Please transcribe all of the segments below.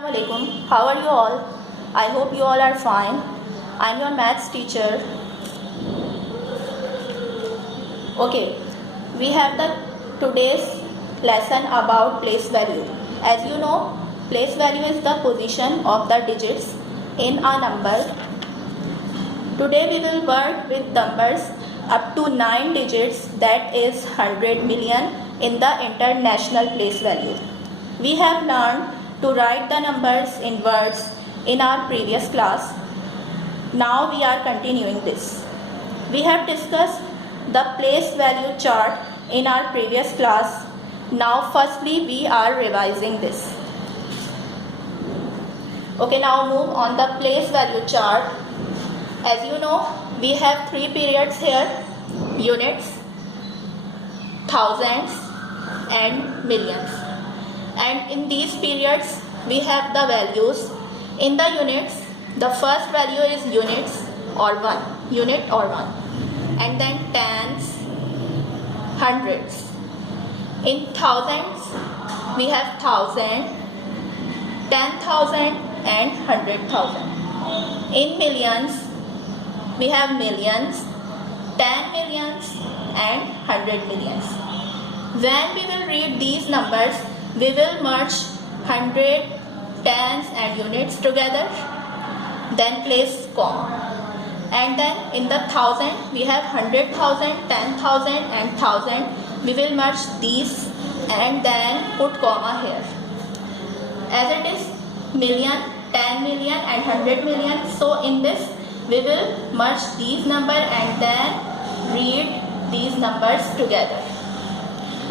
Assalamualaikum. How are you all? I hope you all are fine. I'm your maths teacher. Okay, we have the today's lesson about place value. As you know, place value is the position of the digits in a number. Today we will work with numbers up to 9 digits, that is 100 million in the international place value. We have learned to write the numbers in words in our previous class. Now we are continuing this. We have discussed the place value chart in our previous class. Now firstly we are revising this. Okay, now move on the place value chart. As you know, we have 3 periods here: units, thousands and millions. And in these periods we have the values. In the units, the first value is units or 1, unit or 1, and then tens, hundreds. In thousands we have thousand, 10,000 and 100,000. In millions we have millions, 10 millions and 100 millions. When we will read these numbers, we will merge 100, tens and units together, then place comma. And then in the thousand we have 100,000, 10,000 and 1,000. We will merge these and then put comma here. As it is million, 10 million and 100 million, so in this we will merge these numbers and then read these numbers together.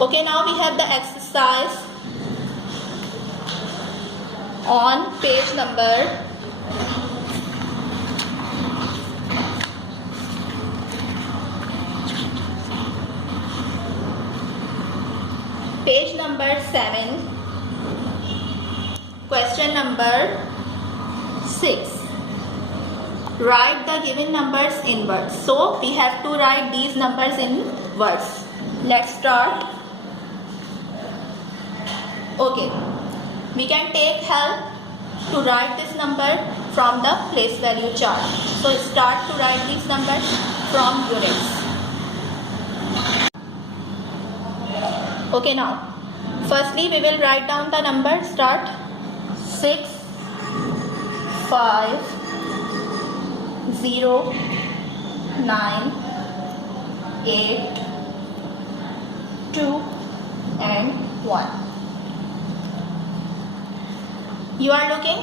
Okay, now we have the exercise on page number 7, question number 6. Write the given numbers in words. So we have to write these numbers in words. Let's start. Okay, we can take help to write this number from the place value chart. So start to write these numbers from units. Okay, now firstly we will write down the number. Start. 6, 5, 0, 9, 8, 2 and 1. You are looking,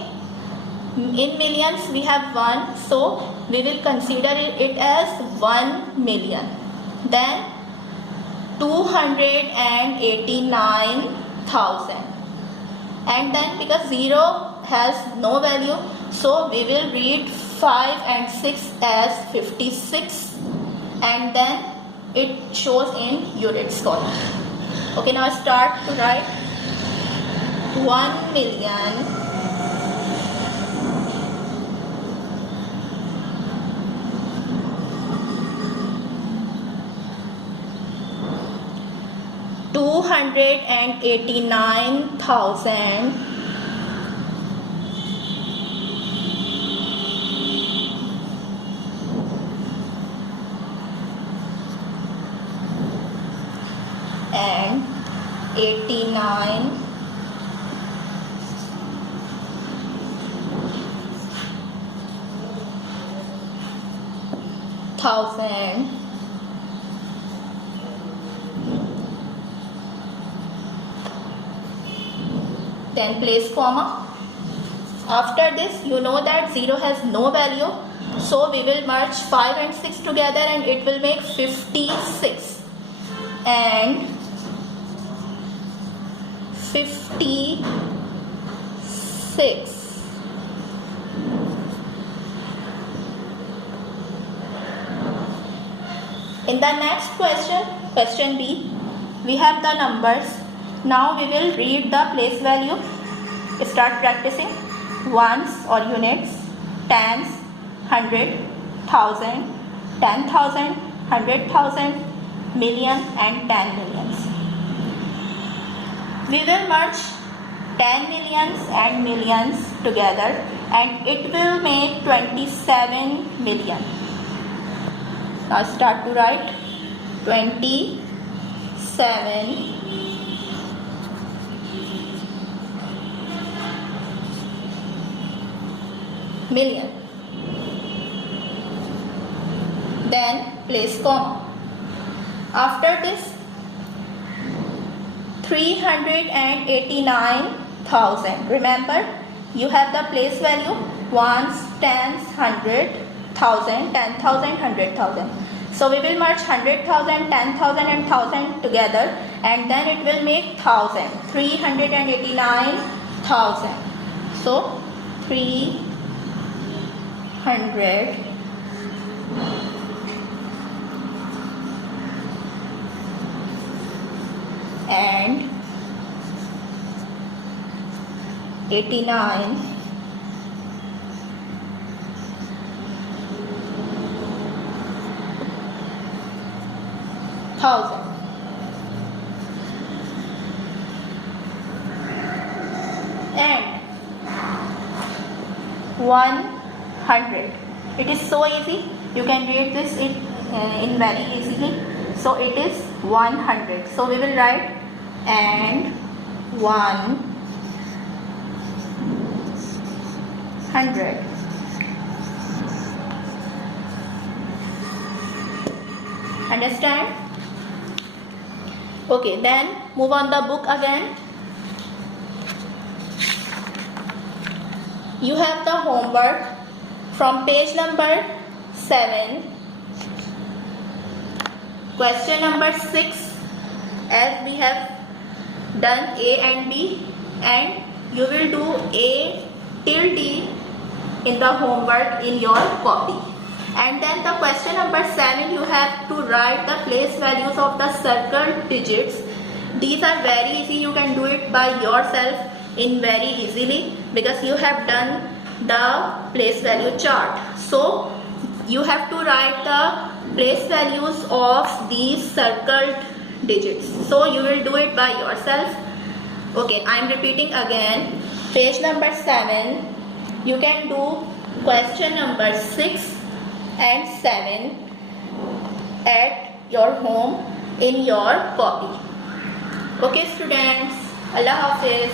in millions we have 1, so we will consider it as 1 million. Then 289,000. And then because 0 has no value, so we will read 5 and 6 as 56, and then it shows in units column. Okay, now start to write 1 million 289,000 and 89,000 then place comma. After this, you know that 0 has no value, so we will merge 5 and 6 together and it will make 56 and 56. In the next question, question B, we have the numbers. Now we will read the place value. Start practicing. Ones or units, tens, 100, 1,000, 10,000, 100,000, million and 10 millions. We will merge 10 millions and millions together, and it will make 27 million. Now start to write 27 million. Then place comma. After this 389,000. Remember, you have the place value ones, tens, 100,000, 10,000, 100,000. So we will merge 100,000, 10,000 and 1,000 together, and then it will make 1,000. 389,000. So 300 and 89,000. And 100. It is so easy. You can read this in very easily. So it is 100. So we will write and 100. Understand? Okay, then move on the book again. You have the homework from page number 7. Question number 6, as we have done A and B, and you will do A till D in the homework in your copy. And then the question number 7, you have to write the place values of the circled digits. These are very easy. You can do it by yourself in very easily because you have done the place value chart. So you have to write the place values of these circled digits. So you will do it by yourself. Okay, I am repeating again. Page number 7, you can do question number 6 and 7 at your home in your copy. Okay students, Allah Hafiz.